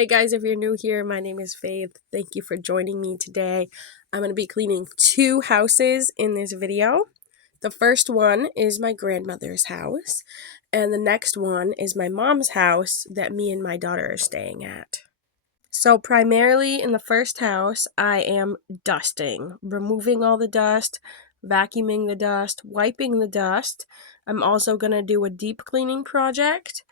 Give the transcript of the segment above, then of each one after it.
Hey guys, if you're new here, my name is Faith. Thank you for joining me today. I'm going to be cleaning two houses in this video. The first one is my grandmother's house, and the next one is my mom's house that me and my daughter are staying at. So primarily in the first house, I am dusting, removing all the dust, vacuuming the dust, wiping the dust. I'm also going to do a deep cleaning project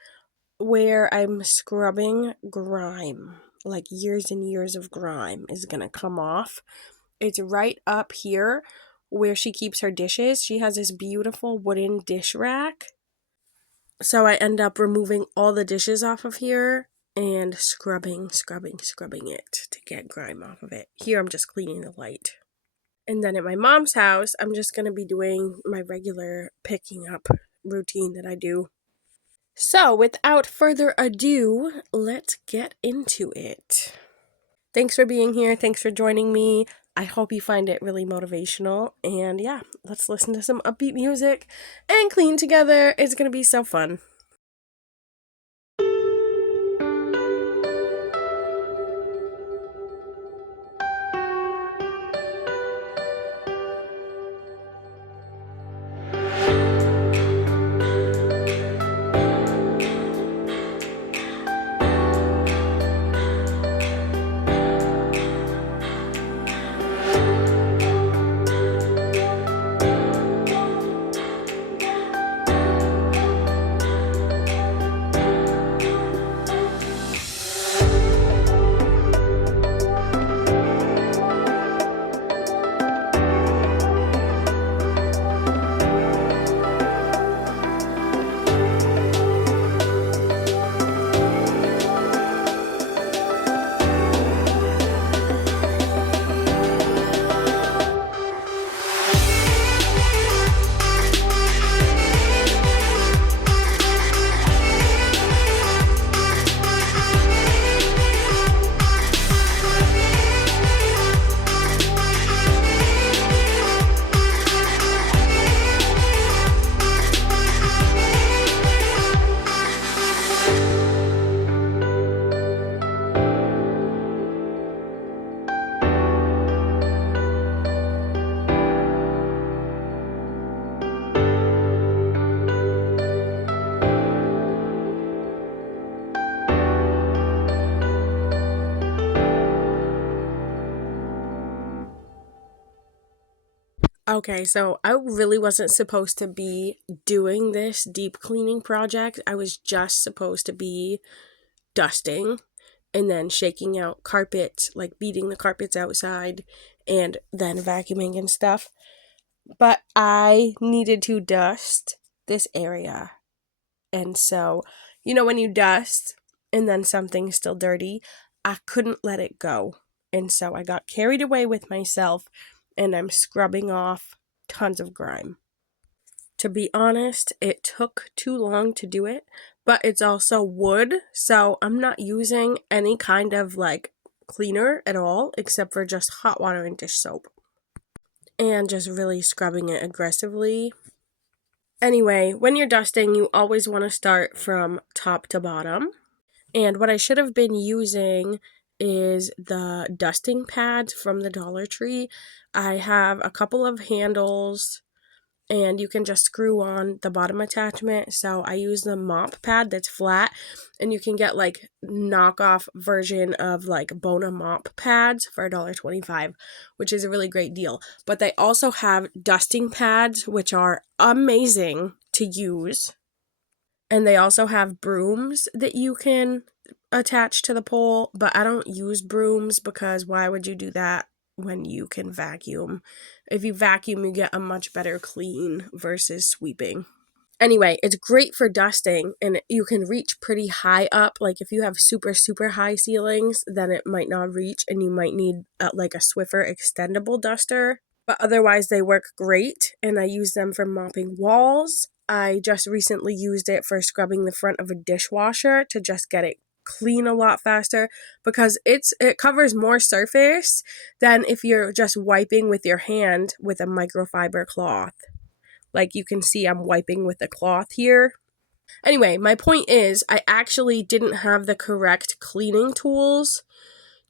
where I'm scrubbing grime. Like years and years of grime is gonna come off. It's right up here where she keeps her dishes. She has this beautiful wooden dish rack. So I end up removing all the dishes off of here and scrubbing it to get grime off of it. Here I'm just cleaning the light. And then at my mom's house, I'm just gonna be doing my regular picking up routine that I do. So, without further ado, let's get into it. Thanks for being here. Thanks for joining me. I hope you find it really motivational. And yeah, let's listen to some upbeat music and clean together. It's going to be so fun. Okay, so I really wasn't supposed to be doing this deep cleaning project. I was just supposed to be dusting and then shaking out carpets, like beating the carpets outside and then vacuuming and stuff. But I needed to dust this area. And so, when you dust and then something's still dirty, I couldn't let it go. And so I got carried away with myself and I'm scrubbing off tons of grime. To be honest, it took too long to do it, but it's also wood, so I'm not using any kind of cleaner at all except for just hot water and dish soap. And just really scrubbing it aggressively. Anyway, when you're dusting, you always want to start from top to bottom. And what I should have been using is the dusting pads from the Dollar Tree. I have a couple of handles and you can just screw on the bottom attachment. So I use the mop pad that's flat, and you can get knockoff version of Bona mop pads for $1.25, which is a really great deal. But they also have dusting pads, which are amazing to use. And they also have brooms that you can attach to the pole, but I don't use brooms because why would you do that when you can vacuum? If you vacuum, you get a much better clean versus sweeping. Anyway, it's great for dusting and you can reach pretty high up. Like if you have super, super high ceilings, then it might not reach and you might need a Swiffer extendable duster. But otherwise, they work great and I use them for mopping walls. I just recently used it for scrubbing the front of a dishwasher to just get it clean a lot faster because it covers more surface than if you're just wiping with your hand with a microfiber cloth. Like you can see I'm wiping with a cloth here. Anyway, my point is I actually didn't have the correct cleaning tools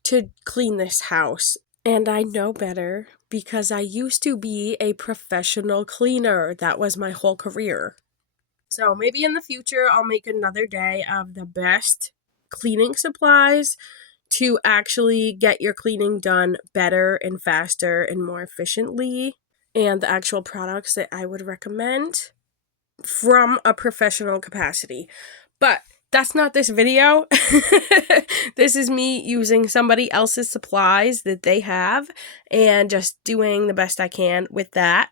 to clean this house. And I know better because I used to be a professional cleaner. That was my whole career. So maybe in the future, I'll make another day of the best cleaning supplies to actually get your cleaning done better and faster and more efficiently, and the actual products that I would recommend from a professional capacity. But that's not this video. This is me using somebody else's supplies that they have and just doing the best I can with that.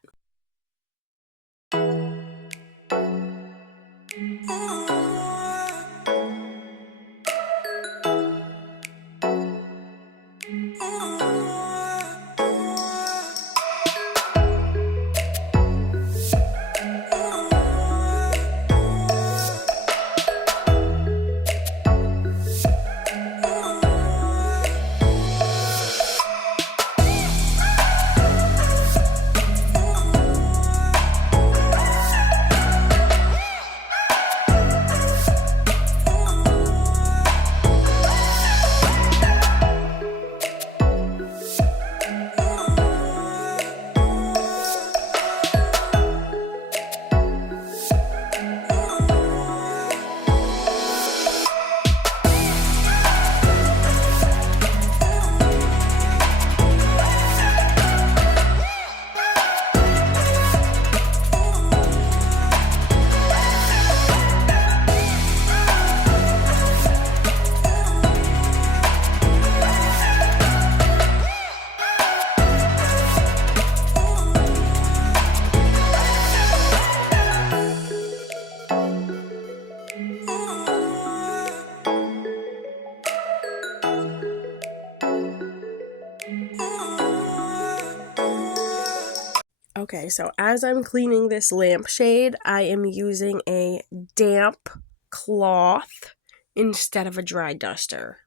Okay, so as I'm cleaning this lampshade, I am using a damp cloth instead of a dry duster.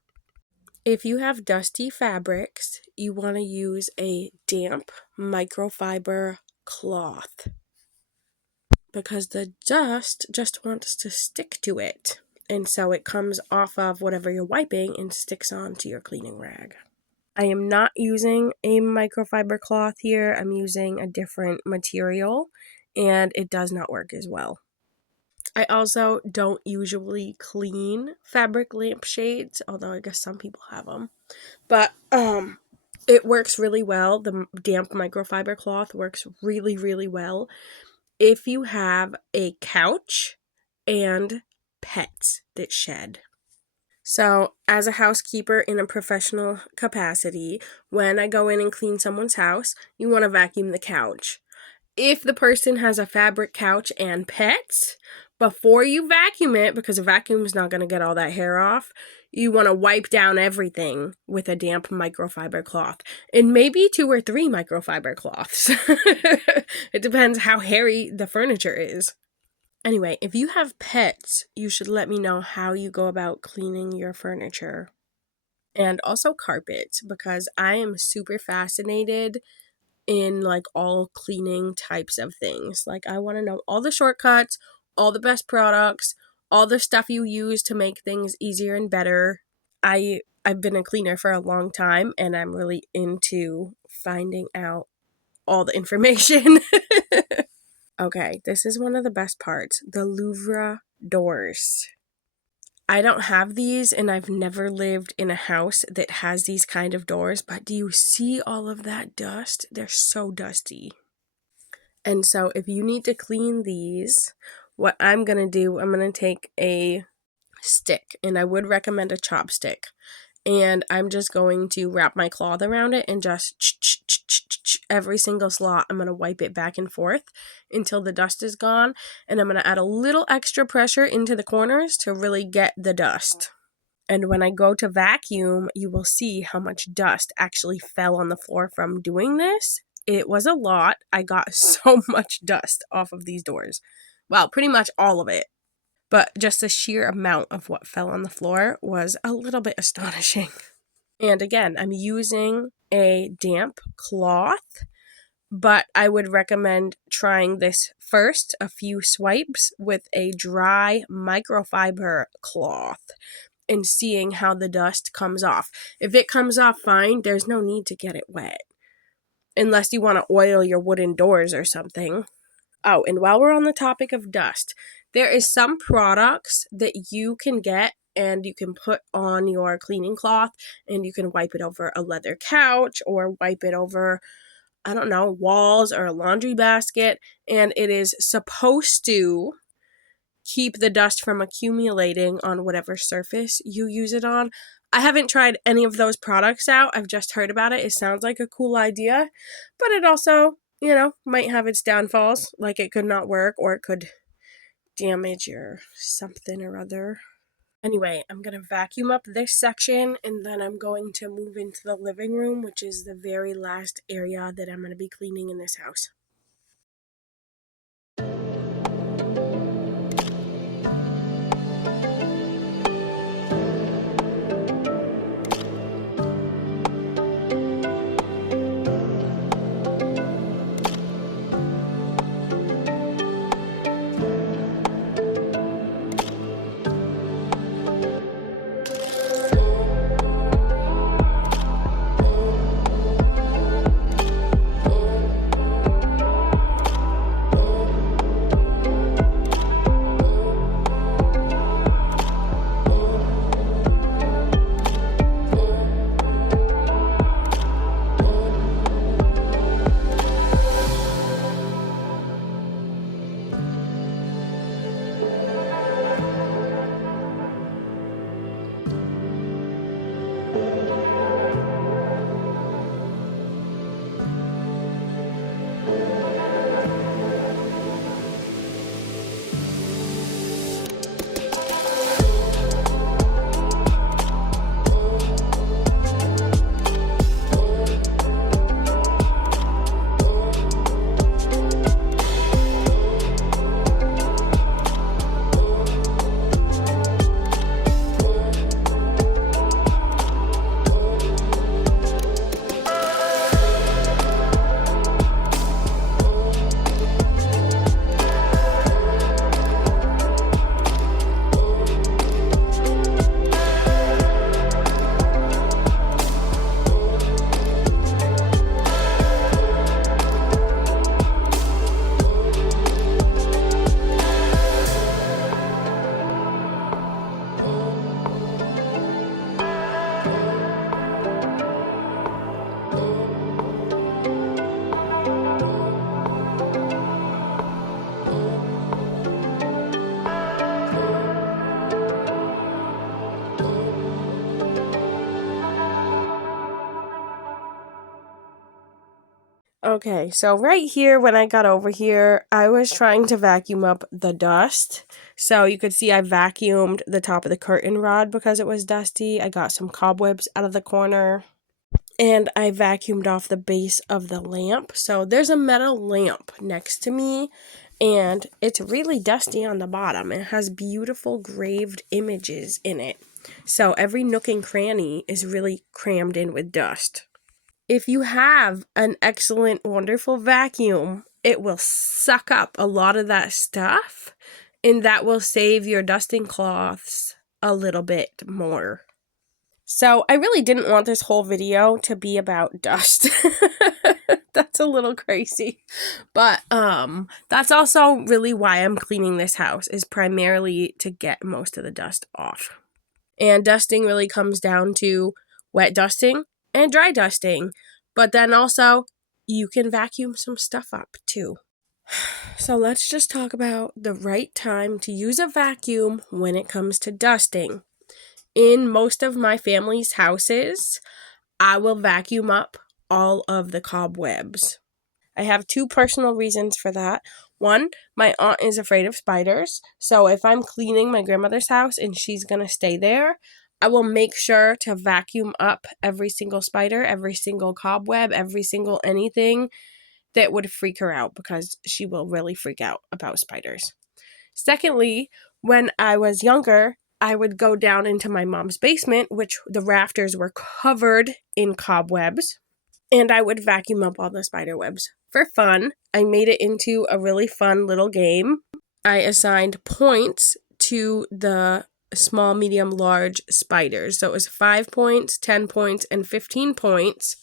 If you have dusty fabrics, you want to use a damp microfiber cloth because the dust just wants to stick to it. And so it comes off of whatever you're wiping and sticks onto your cleaning rag. I am not using a microfiber cloth here. I'm using a different material, and it does not work as well. I also don't usually clean fabric lampshades, although I guess some people have them. But it works really well. The damp microfiber cloth works really, really well if you have a couch and pets that shed. So, as a housekeeper in a professional capacity, when I go in and clean someone's house, you want to vacuum the couch. If the person has a fabric couch and pets, before you vacuum it, because a vacuum is not going to get all that hair off, you want to wipe down everything with a damp microfiber cloth. And maybe 2 or 3 microfiber cloths. It depends how hairy the furniture is. Anyway, if you have pets, you should let me know how you go about cleaning your furniture. And also carpets, because I am super fascinated in like all cleaning types of things. Like I want to know all the shortcuts, all the best products, all the stuff you use to make things easier and better. I've been a cleaner for a long time and I'm really into finding out all the information. Okay, this is one of the best parts. The Louvre doors. I don't have these and I've never lived in a house that has these kind of doors, but do you see all of that dust? They're so dusty. And so if you need to clean these, what I'm going to do, I'm going to take a stick, and I would recommend a chopstick. And I'm just going to wrap my cloth around it and just every single slot. I'm going to wipe it back and forth until the dust is gone. And I'm going to add a little extra pressure into the corners to really get the dust. And when I go to vacuum, you will see how much dust actually fell on the floor from doing this. It was a lot. I got so much dust off of these doors. Well, pretty much all of it. But just the sheer amount of what fell on the floor was a little bit astonishing. And again, I'm using a damp cloth but I would recommend trying this first, a few swipes with a dry microfiber cloth and seeing how the dust comes off. If it comes off fine, there's no need to get it wet, unless you want to oil your wooden doors or something. Oh, and while we're on the topic of dust, there is some products that you can get and you can put on your cleaning cloth and you can wipe it over a leather couch or wipe it over, I don't know, walls or a laundry basket, and it is supposed to keep the dust from accumulating on whatever surface you use it on. I haven't tried any of those products out. I've just heard about it. It sounds like a cool idea, but it also, might have its downfalls. Like it could not work or it could damage your something or other. Anyway, I'm going to vacuum up this section and then I'm going to move into the living room, which is the very last area that I'm going to be cleaning in this house. Okay, so right here when I got over here, I was trying to vacuum up the dust. So you could see I vacuumed the top of the curtain rod because it was dusty. I got some cobwebs out of the corner. And I vacuumed off the base of the lamp. So there's a metal lamp next to me, and it's really dusty on the bottom. It has beautiful graved images in it. So every nook and cranny is really crammed in with dust. If you have an excellent, wonderful vacuum, it will suck up a lot of that stuff, and that will save your dusting cloths a little bit more. So I really didn't want this whole video to be about dust. That's a little crazy. But that's also really why I'm cleaning this house, is primarily to get most of the dust off. And dusting really comes down to wet dusting and dry dusting. But then also, you can vacuum some stuff up too. So let's just talk about the right time to use a vacuum when it comes to dusting. In most of my family's houses, I will vacuum up all of the cobwebs. I have two personal reasons for that. One, my aunt is afraid of spiders, so if I'm cleaning my grandmother's house and she's going to stay there, I will make sure to vacuum up every single spider, every single cobweb, every single anything that would freak her out, because she will really freak out about spiders. Secondly, when I was younger, I would go down into my mom's basement, which the rafters were covered in cobwebs. and I would vacuum up all the spider webs. For fun, I made it into a really fun little game. I assigned points to the small, medium, large spiders. So it was 5 points, 10 points, and 15 points.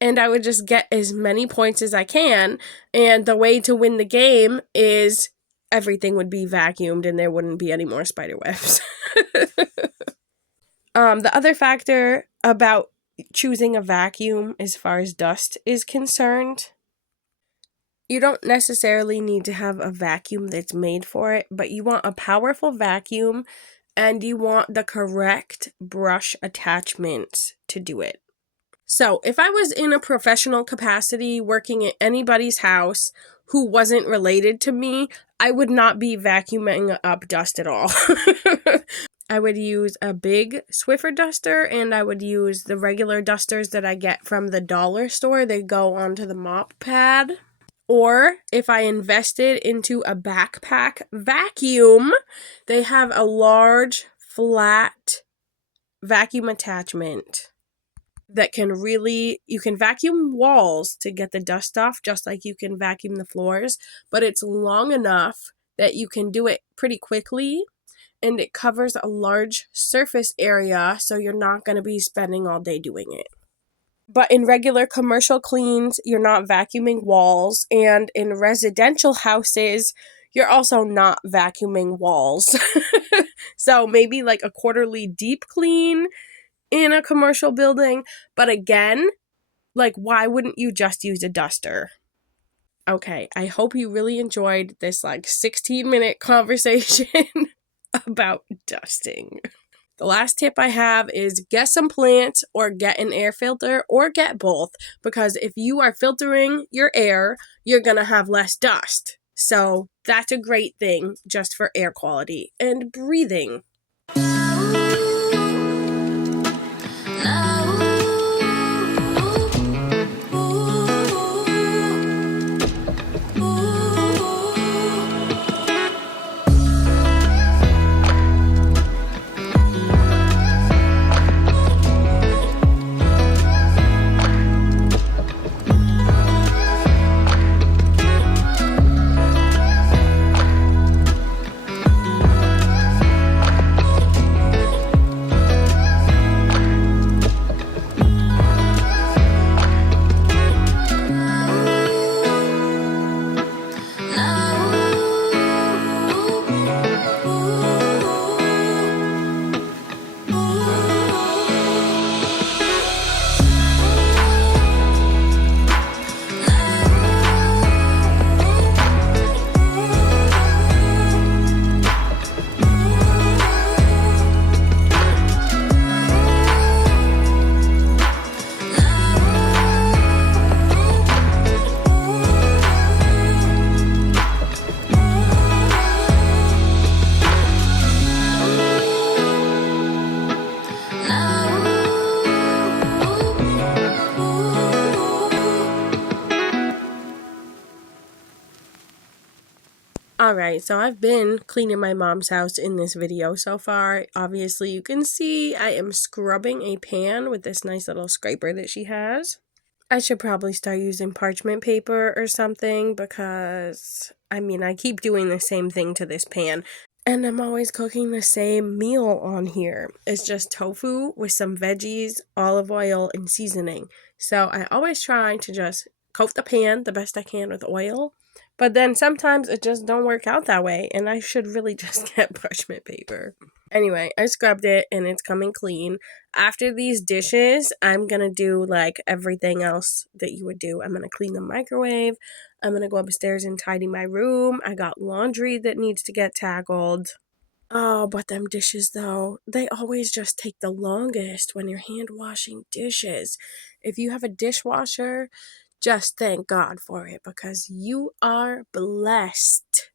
And I would just get as many points as I can. And the way to win the game is everything would be vacuumed and there wouldn't be any more spider webs. The other factor about choosing a vacuum as far as dust is concerned, you don't necessarily need to have a vacuum that's made for it, but you want a powerful vacuum and you want the correct brush attachments to do it. So if I was in a professional capacity working at anybody's house who wasn't related to me, I would not be vacuuming up dust at all. I would use a big Swiffer duster, and I would use the regular dusters that I get from the dollar store. They go onto the mop pad. Or if I invested into a backpack vacuum, they have a large, flat vacuum attachment that you can vacuum walls to get the dust off, just like you can vacuum the floors, but it's long enough that you can do it pretty quickly, and it covers a large surface area, so you're not going to be spending all day doing it. But in regular commercial cleans, you're not vacuuming walls, and in residential houses, you're also not vacuuming walls. So maybe like a quarterly deep clean in a commercial building, but again, like, why wouldn't you just use a duster? Okay, I hope you really enjoyed this 16-minute conversation about dusting. The last tip I have is get some plants or get an air filter or get both, because if you are filtering your air, you're going to have less dust. So that's a great thing just for air quality and breathing. Alright, so I've been cleaning my mom's house in this video so far. Obviously, you can see I am scrubbing a pan with this nice little scraper that she has. I should probably start using parchment paper or something because, I keep doing the same thing to this pan. And I'm always cooking the same meal on here. It's just tofu with some veggies, olive oil, and seasoning. So I always try to just coat the pan the best I can with oil. But then sometimes it just don't work out that way, and I should really just get parchment paper. Anyway, I scrubbed it, and it's coming clean. After these dishes, I'm going to do everything else that you would do. I'm going to clean the microwave. I'm going to go upstairs and tidy my room. I got laundry that needs to get tackled. Oh, but them dishes, though, they always just take the longest when you're hand washing dishes. If you have a dishwasher, just thank God for it because you are blessed.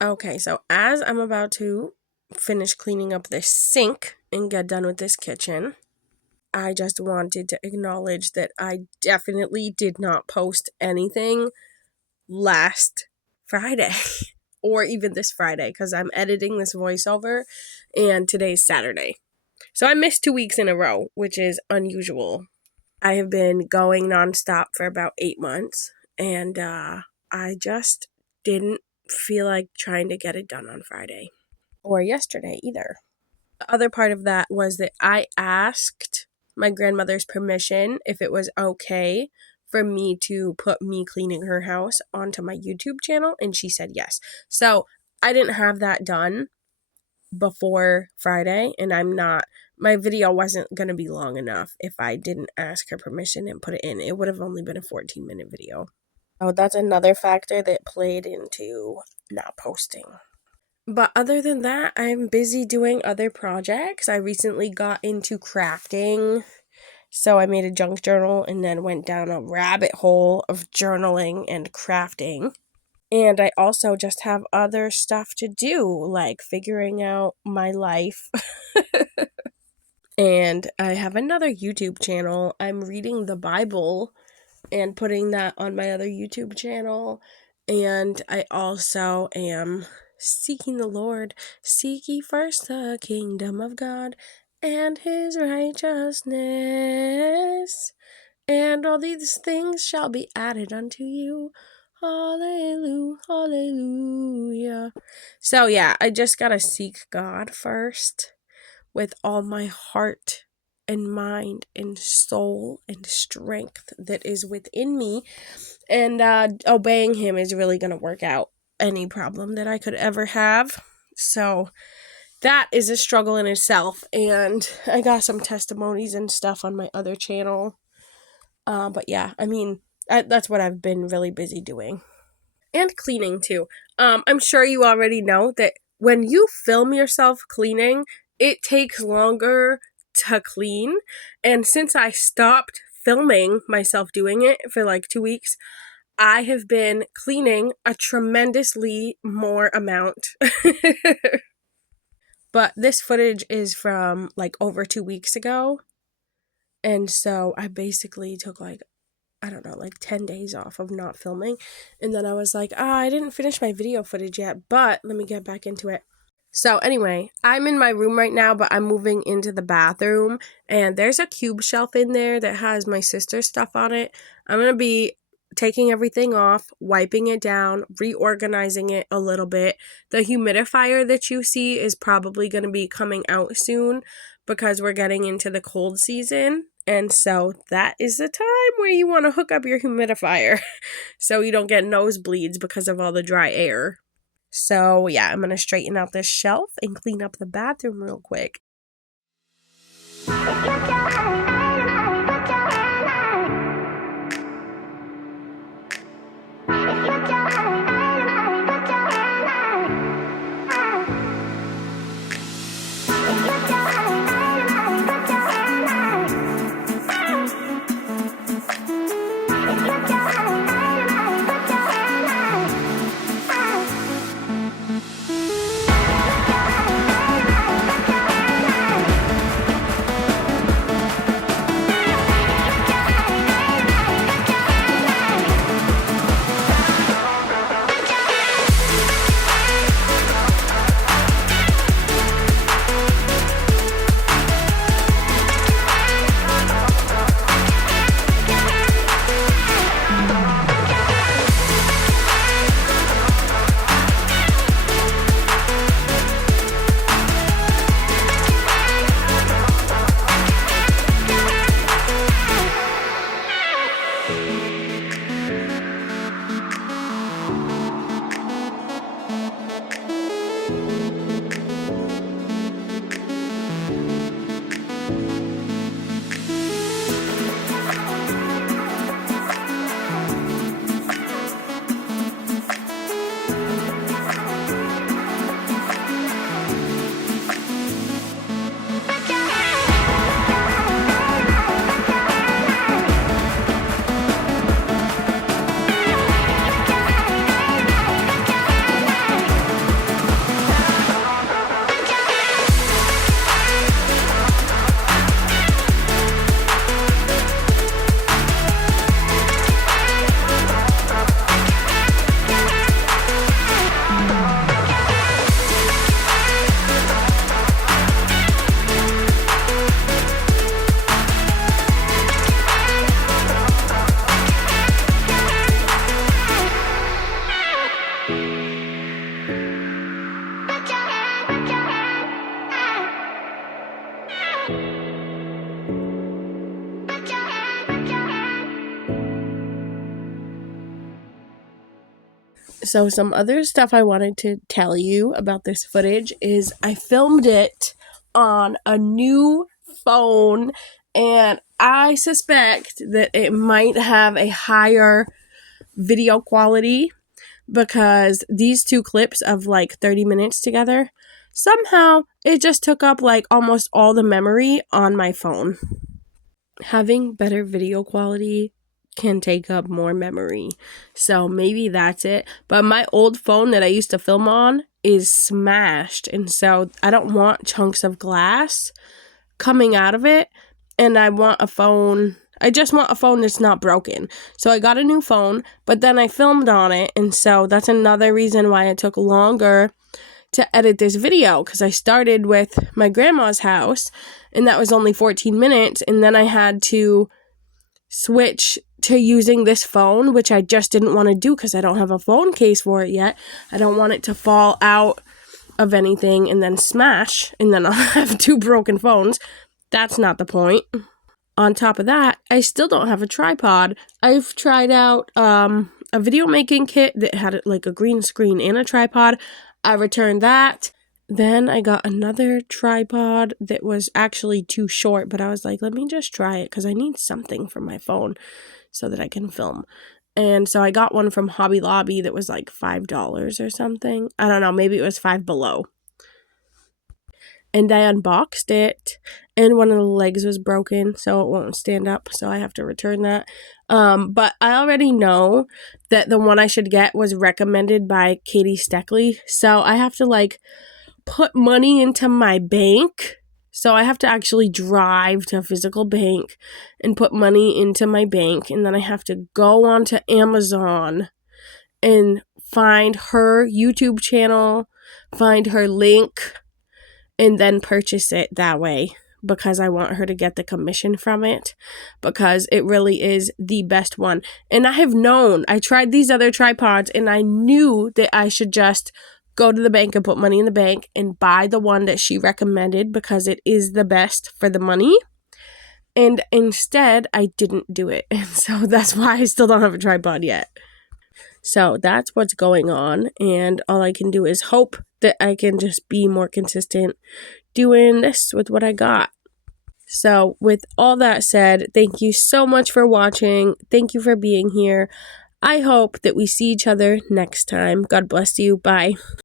Okay, so as I'm about to finish cleaning up this sink and get done with this kitchen, I just wanted to acknowledge that I definitely did not post anything last Friday or even this Friday because I'm editing this voiceover and today's Saturday. So I missed 2 weeks in a row, which is unusual. I have been going nonstop for about 8 months, and I just didn't feel like trying to get it done on Friday or yesterday either. The other part of that was that I asked my grandmother's permission if it was okay for me to put me cleaning her house onto my YouTube channel, and she said yes. So I didn't have that done before Friday, and my video wasn't going to be long enough if I didn't ask her permission and put it in. It would have only been a 14-minute video. Oh, that's another factor that played into not posting. But other than that, I'm busy doing other projects. I recently got into crafting. So I made a junk journal and then went down a rabbit hole of journaling and crafting. And I also just have other stuff to do, like figuring out my life. And I have another YouTube channel. I'm reading the Bible and putting that on my other YouTube channel. And I also am seeking the Lord. Seek ye first the kingdom of God and his righteousness, and all these things shall be added unto you. Hallelujah, hallelujah. So yeah, I just gotta seek God first with all my heart and mind and soul and strength that is within me. And obeying him is really going to work out any problem that I could ever have. So that is a struggle in itself. And I got some testimonies and stuff on my other channel. But yeah, I mean, that's what I've been really busy doing. And cleaning too. I'm sure you already know that when you film yourself cleaning, it takes longer to clean. And since I stopped filming myself doing it for like 2 weeks, I have been cleaning a tremendously more amount. But this footage is from like over 2 weeks ago. And so I basically took like 10 days off of not filming. And then I was like, I didn't finish my video footage yet, but let me get back into it. So anyway, I'm in my room right now, but I'm moving into the bathroom, and there's a cube shelf in there that has my sister's stuff on it. I'm going to be taking everything off, wiping it down, reorganizing it a little bit. The humidifier that you see is probably going to be coming out soon because we're getting into the cold season. And so that is the time where you want to hook up your humidifier so you don't get nosebleeds because of all the dry air. So yeah, I'm going to straighten out this shelf and clean up the bathroom real quick. So some other stuff I wanted to tell you about this footage is I filmed it on a new phone, and I suspect that it might have a higher video quality because these two clips of like 30 minutes together, somehow it just took up like almost all the memory on my phone. Having better video quality can take up more memory. So maybe that's it. But my old phone that I used to film on is smashed. And so I don't want chunks of glass coming out of it. And I just want a phone that's not broken. So I got a new phone, but then I filmed on it. And so that's another reason why it took longer to edit this video, because I started with my grandma's house and that was only 14 minutes. And then I had to switch to using this phone, which I just didn't want to do because I don't have a phone case for it yet. I don't want it to fall out of anything and then smash, and then I'll have two broken phones. That's not the point. On top of that, I still don't have a tripod. I've tried out a video making kit that had like a green screen and a tripod. I returned that. Then I got another tripod that was actually too short, but I was like, let me just try it because I need something for my phone so that I can film. And so I got one from Hobby Lobby that was like $5 or something. I don't know, maybe it was $5 below. And I unboxed it, and one of the legs was broken, so it won't stand up, so I have to return that. But I already know that the one I should get was recommended by Katie Steckley, so I have to like put money into my bank. So I have to actually drive to a physical bank and put money into my bank, and then I have to go onto Amazon and find her YouTube channel, find her link, and then purchase it that way because I want her to get the commission from it, because it really is the best one. And I tried these other tripods and I knew that I should just go to the bank and put money in the bank and buy the one that she recommended because it is the best for the money. And instead, I didn't do it. And so that's why I still don't have a tripod yet. So that's what's going on, and all I can do is hope that I can just be more consistent doing this with what I got. So with all that said, thank you so much for watching. Thank you for being here. I hope that we see each other next time. God bless you. Bye.